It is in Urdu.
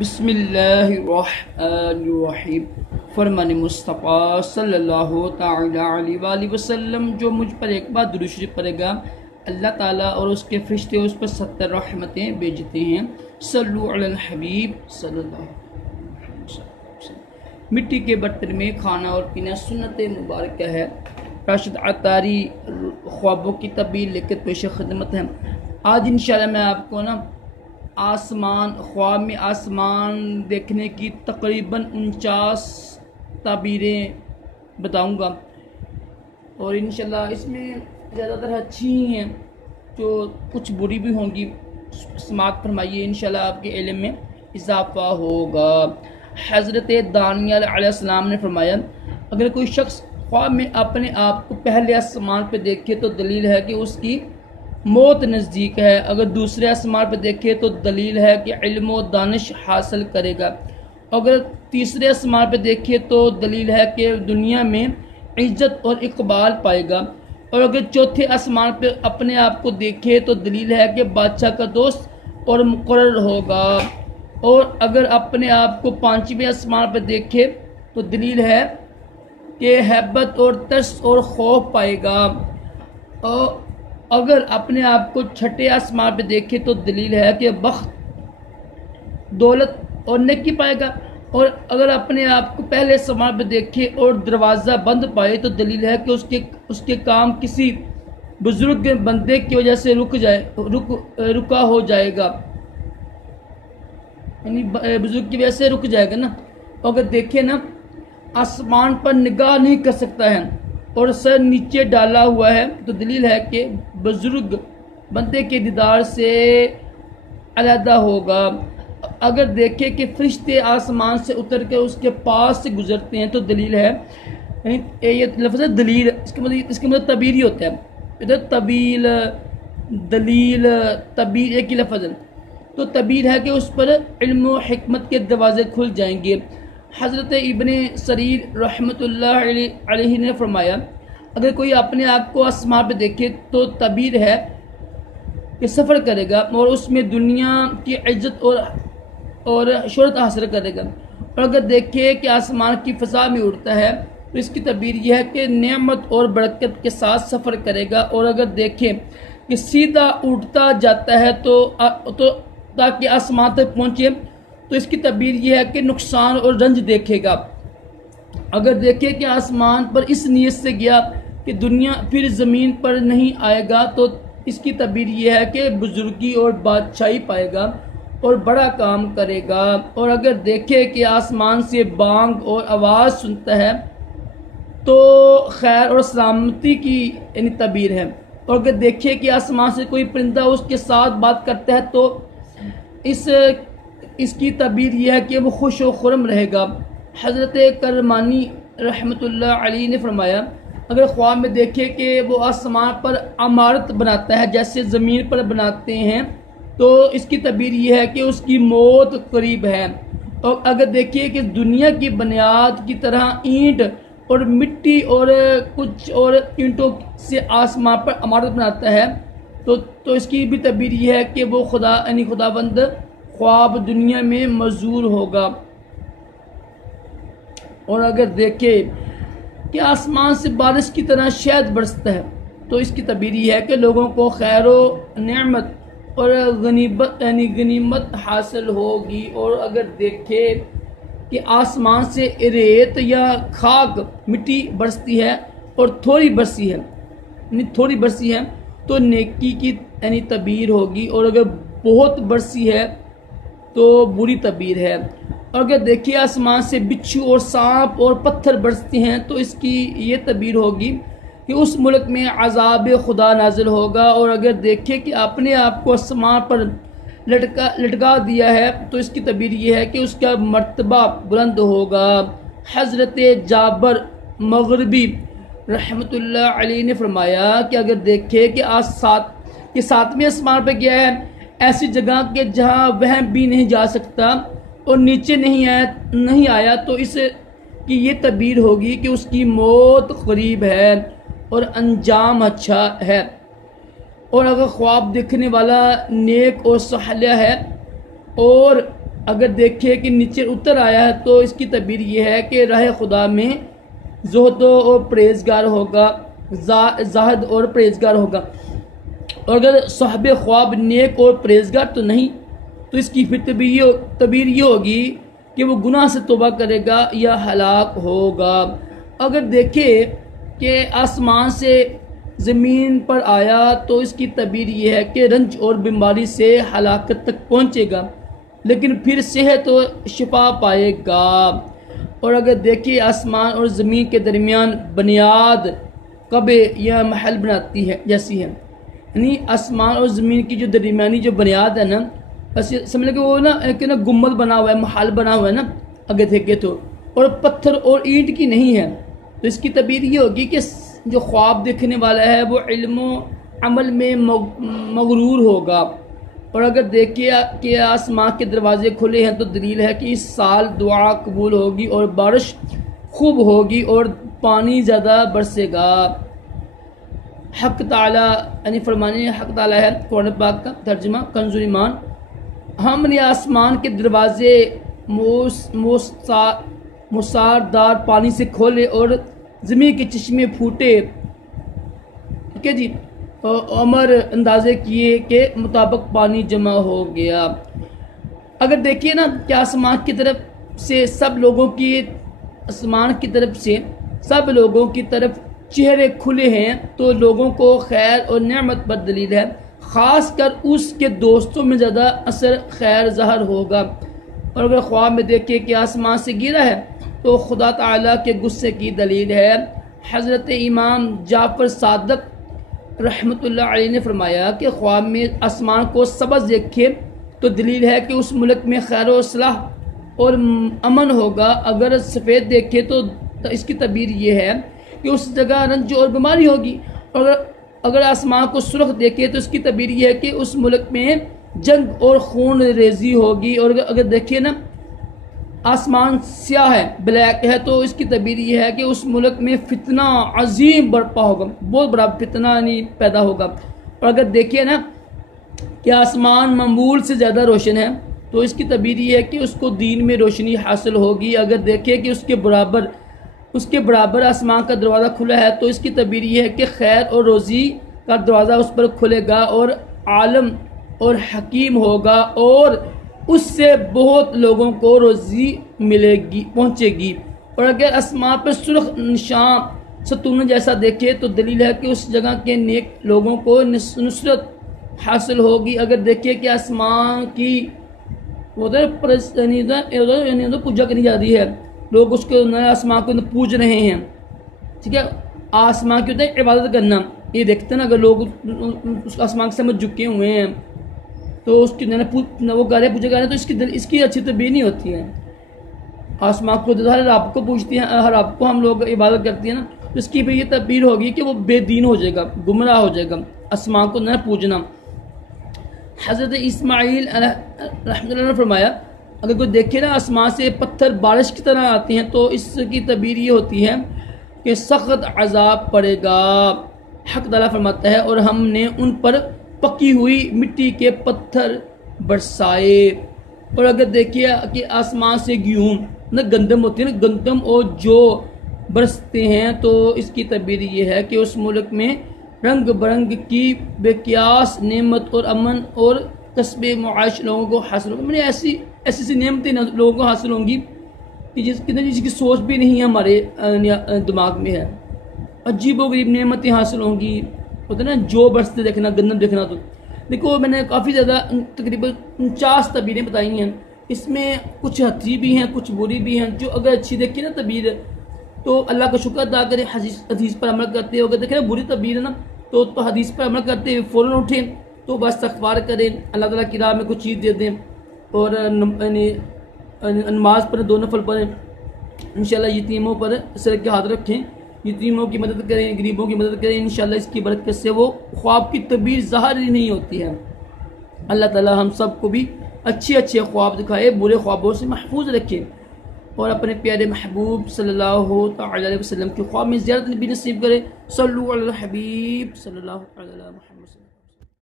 بسم اللہ الرحمن الرحیم۔ فرمان مصطفیٰ صلی اللہ تعالی علیہ وآلہ وسلم جو مجھ پر ایک بار درود شریف پڑھے گا اللہ تعالیٰ اور اس کے فرشتے اس پر 70 رحمتیں بھیجتے ہیں۔ صلو علی الحبیب صلی اللہ علیہ وسلم۔ مٹی کے برتن میں کھانا اور پینا سنت مبارکہ ہے۔ راشد عطاری خوابوں کی تعبیر لے کر پیش خدمت ہے۔ آج انشاءاللہ میں آپ کو خواب میں آسمان دیکھنے کی تقریباً 49 تعبیریں بتاؤں گا، اور انشاءاللہ اس میں زیادہ تر اچھی ہی ہیں، جو کچھ بری بھی ہوں گی۔ سماعت فرمائیے، انشاءاللہ آپ کے علم میں اضافہ ہوگا۔ حضرت دانیال علیہ السلام نے فرمایا، اگر کوئی شخص خواب میں اپنے آپ کو پہلے آسمان پہ دیکھے تو دلیل ہے کہ اس کی موت نزدیک ہے، اگر دوسرے آسمان پہ دیکھے تو دلیل ہے کہ علم و دانش حاصل کرے گا، اگر تیسرے آسمان پہ دیکھے تو دلیل ہے کہ دنیا میں عزت اور اقبال پائے گا، اور اگر چوتھے آسمان پہ اپنے آپ کو دیکھے تو دلیل ہے کہ بادشاہ کا دوست اور مقرر ہوگا، اور اگر اپنے آپ کو پانچویں آسمان پہ دیکھے تو دلیل ہے کہ ہیبت اور ترس اور خوف پائے گا، اور اگر اپنے آپ کو چھٹے آسمان پہ دیکھے تو دلیل ہے کہ بخت، دولت اور نیکی پائے گا، اور اگر اپنے آپ کو پہلے آسمان پہ دیکھے اور دروازہ بند پائے تو دلیل ہے کہ اس کے کام کسی بزرگ بندے کی وجہ سے رکا ہو جائے گا، یعنی بزرگ کی وجہ سے رک جائے گا نا۔ اگر دیکھے نا آسمان پر نگاہ نہیں کر سکتا ہے اور سر نیچے ڈالا ہوا ہے تو دلیل ہے کہ بزرگ بندے کے دیدار سے علیحدہ ہوگا، اگر دیکھے کہ فرشتے آسمان سے اتر کے اس کے پاس سے گزرتے ہیں تو دلیل ہے، یعنی یہ لفظ ہے دلیل، اس کے مطلب تعبیر ہی ہوتا ہے، ادھر طویل دلیل تعبیر ایک ہی لفظ ہے، تو تعبیر ہے کہ اس پر علم و حکمت کے دروازے کھل جائیں گے۔ حضرت ابن سریر رحمۃ اللہ علیہ نے فرمایا، اگر کوئی اپنے آپ کو آسمان پہ دیکھے تو تعبیر ہے کہ سفر کرے گا اور اس میں دنیا کی عزت اور شہرت حاصل کرے گا، اور اگر دیکھے کہ آسمان کی فضا میں اڑتا ہے تو اس کی تعبیر یہ ہے کہ نعمت اور برکت کے ساتھ سفر کرے گا، اور اگر دیکھے کہ سیدھا اٹھتا جاتا ہے تو تاکہ آسمان تک پہنچے تو اس کی تعبیر یہ ہے کہ نقصان اور رنج دیکھے گا، اگر دیکھے کہ آسمان پر اس نیت سے گیا کہ دنیا پھر زمین پر نہیں آئے گا تو اس کی تعبیر یہ ہے کہ بزرگی اور بادشاہی پائے گا اور بڑا کام کرے گا، اور اگر دیکھے کہ آسمان سے بانگ اور آواز سنتا ہے تو خیر اور سلامتی کی یعنی تعبیر ہے، اور اگر دیکھے کہ آسمان سے کوئی پرندہ اس کے ساتھ بات کرتا ہے تو اس کی تعبیر یہ ہے کہ وہ خوش و خرم رہے گا۔ حضرت کرمانی رحمۃ اللہ علیہ نے فرمایا، اگر خواب میں دیکھے کہ وہ آسمان پر عمارت بناتا ہے جیسے زمین پر بناتے ہیں تو اس کی تعبیر یہ ہے کہ اس کی موت قریب ہے، اور اگر دیکھے کہ دنیا کی بنیاد کی طرح اینٹ اور مٹی اور کچھ اور اینٹوں سے آسمان پر عمارت بناتا ہے تو اس کی بھی تعبیر یہ ہے کہ وہ خداوند خواب دنیا میں مزور ہوگا، اور اگر دیکھے کہ آسمان سے بارش کی طرح شہد برستا ہے تو اس کی تعبیر یہ ہے کہ لوگوں کو خیر و نعمت اور غنیمت حاصل ہوگی، اور اگر دیکھے کہ آسمان سے ریت یا خاک مٹی برستی ہے اور تھوڑی برسی ہے تو نیکی کی تعبیر ہوگی، اور اگر بہت برسی ہے تو بری تعبیر ہے، اور اگر دیکھیے آسمان سے بچھو اور سانپ اور پتھر برستے ہیں تو اس کی یہ تعبیر ہوگی کہ اس ملک میں عذاب خدا نازل ہوگا، اور اگر دیکھے کہ اپنے آپ کو آسمان پر لٹکا دیا ہے تو اس کی تعبیر یہ ہے کہ اس کا مرتبہ بلند ہوگا۔ حضرت جابر مغربی رحمۃ اللہ علیہ نے فرمایا کہ اگر دیکھے کہ ساتویں آسمان پہ گیا ہے ایسی جگہ کہ جہاں وہ بھی نہیں جا سکتا اور نیچے نہیں آیا تو اس کی یہ تعبیر ہوگی کہ اس کی موت قریب ہے اور انجام اچھا ہے، اور اگر خواب دیکھنے والا نیک اور صالح ہے اور اگر دیکھے کہ نیچے اتر آیا ہے تو اس کی تعبیر یہ ہے کہ راہ خدا میں زہد اور پرہیزگار ہوگا، زاہد اور پرہیزگار ہوگا، اور اگر صاحب خواب نیک اور پرہیزگار تو نہیں، تو اس کی پھر تعبیر یہ ہوگی کہ وہ گناہ سے توبہ کرے گا یا ہلاک ہوگا۔ اگر دیکھے کہ آسمان سے زمین پر آیا تو اس کی تعبیر یہ ہے کہ رنج اور بیماری سے ہلاکت تک پہنچے گا، لیکن پھر صحت و شفا پائے گا۔ اور اگر دیکھیں آسمان اور زمین کے درمیان بنیاد کعبے یا محل بناتی ہے جیسی ہے، یعنی آسمان اور زمین کی جو درمیانی جو بنیاد ہے نا، سمجھ لیں کہ وہ نا ایک نا گنبد بنا ہوا ہے، محل بنا ہوا ہے نا اگر دیکھے تو، اور پتھر اور اینٹ کی نہیں ہے، تو اس کی تعبیر یہ ہوگی کہ جو خواب دیکھنے والا ہے وہ علم و عمل میں مغرور ہوگا۔ اور اگر دیکھے کہ آسمان کے دروازے کھلے ہیں تو دلیل ہے کہ اس سال دعا قبول ہوگی اور بارش خوب ہوگی اور پانی زیادہ برسے گا۔ حق تعالیٰ یعنی فرمانے حق تعالیٰ ہے، قرآن پاک کا ترجمہ کنز ایمان، ہم نے آسمان کے دروازے موسادار پانی سے کھولے اور زمین کے چشمے پھوٹے، ٹھیک ہے جی، عمر اندازے کیے کے مطابق پانی جمع ہو گیا۔ اگر دیکھیے نا کہ آسمان کی طرف سے سب لوگوں کی طرف چہرے کھلے ہیں تو لوگوں کو خیر اور نعمت پر دلیل ہے، خاص کر اس کے دوستوں میں زیادہ اثر خیر ظاہر ہوگا۔ اور اگر خواب میں دیکھے کہ آسمان سے گرا ہے تو خدا تعالیٰ کے غصے کی دلیل ہے۔ حضرت امام جعفر صادق رحمۃ اللہ علیہ نے فرمایا کہ خواب میں آسمان کو سبز دیکھے تو دلیل ہے کہ اس ملک میں خیر و صلاح اور امن ہوگا، اگر سفید دیکھے تو اس کی تعبیر یہ ہے کہ اس جگہ رنج اور بیماری ہوگی، اور اگر آسمان کو سرخ دیکھے تو اس کی تعبیر یہ ہے کہ اس ملک میں جنگ اور خون ریزی ہوگی، اور اگر دیکھیے نا آسمان سیاہ ہے، بلیک ہے، تو اس کی تعبیر یہ ہے کہ اس ملک میں فتنہ عظیم برپا ہوگا، بہت بڑا فتنہ نہیں پیدا ہوگا۔ اور اگر دیکھیے نا کہ آسمان معمول سے زیادہ روشن ہے تو اس کی تعبیر یہ ہے کہ اس کو دین میں روشنی حاصل ہوگی۔ اگر دیکھے کہ اس کے برابر آسمان کا دروازہ کھلا ہے تو اس کی تعبیر یہ ہے کہ خیر اور روزی کا دروازہ اس پر کھلے گا اور عالم اور حکیم ہوگا، اور اس سے بہت لوگوں کو روزی پہنچے گی۔ اور اگر آسمان پر سرخ نشان ستون جیسا دیکھے تو دلیل ہے کہ اس جگہ کے نیک لوگوں کو نصرت حاصل ہوگی۔ اگر دیکھے کہ آسمان کی پوجا کرنی جا رہی ہے، لوگ اس کے آسمان کو پوج رہے ہیں، ٹھیک ہے، آسمان کی ہوتا ہے عبادت کرنا، یہ دیکھتے ہیں نا اگر لوگ اس آسمان کے سامنے جھکے ہوئے ہیں تو اس کی وہ گارے پوجا کر رہے ہیں تو اس کی اچھی تعبیر نہیں ہوتی ہے۔ آسمان کو ہر رب کو پوجتے ہیں، ہر رب کو ہم لوگ عبادت کرتے ہیں نا، تو اس کی بھی یہ تعبیر ہوگی کہ وہ بے دین ہو جائے گا، گمراہ ہو جائے گا آسمان کو نہ پوجنا۔ حضرت اسماعیل رحمۃ اللہ نے فرمایا اگر کوئی دیکھے نا آسمان سے پتھر بارش کی طرح آتے ہیں تو اس کی تعبیر یہ ہوتی ہے کہ سخت عذاب پڑے گا۔ حق تعالیٰ فرماتا ہے اور ہم نے ان پر پکی ہوئی مٹی کے پتھر برسائے۔ اور اگر دیکھیے کہ آسمان سے گیہوں نہ گندم ہوتی ہے نا، گندم اور جو برستے ہیں تو اس کی تعبیر یہ ہے کہ اس ملک میں رنگ برنگ کی بے قیاس نعمت اور امن اور کسب معاش لوگوں کو حاصل ہوگا۔ میں نے ایسی نعمتیں لوگوں کو حاصل ہوں گی کہ جس کی سوچ بھی نہیں ہمارے دماغ میں ہے، عجیب و غریب نعمتیں حاصل ہوں گی، ہوتا ہے نا جو برستے دیکھنا، گندم دیکھنا۔ تو دیکھو میں نے کافی زیادہ تقریباً 49 تعبیریں بتائی ہیں، اس میں کچھ اچھی بھی ہیں کچھ بری بھی ہیں، جو اگر اچھی دیکھیں نا تعبیر تو اللہ کا شکر ادا کریں، حدیث پر عمل کرتے ہو، اگر دیکھیں نا بری تعبیر ہے نا تو حدیث پر عمل کرتے ہوئے فوراً اٹھیں تو بس استغفار کریں، اللہ تعالیٰ کی راہ میں کچھ چیز دے دیں، اور نماز پڑھیں، 2 نفل پڑھیں، انشاءاللہ یتیموں پر سر کے ہاتھ رکھیں، یتیموں کی مدد کریں، غریبوں کی مدد کریں، انشاءاللہ اس کی برکت سے وہ خواب کی تعبیر ظاہر ہی نہیں ہوتی ہے۔ اللہ تعالیٰ ہم سب کو بھی اچھے خواب دکھائے، برے خوابوں سے محفوظ رکھے، اور اپنے پیارے محبوب صلی اللہ علیہ وسلم کے خواب میں زیارت نبی نصیب کرے۔ صلو علی الحبیب صلی اللہ علیہ وسلم۔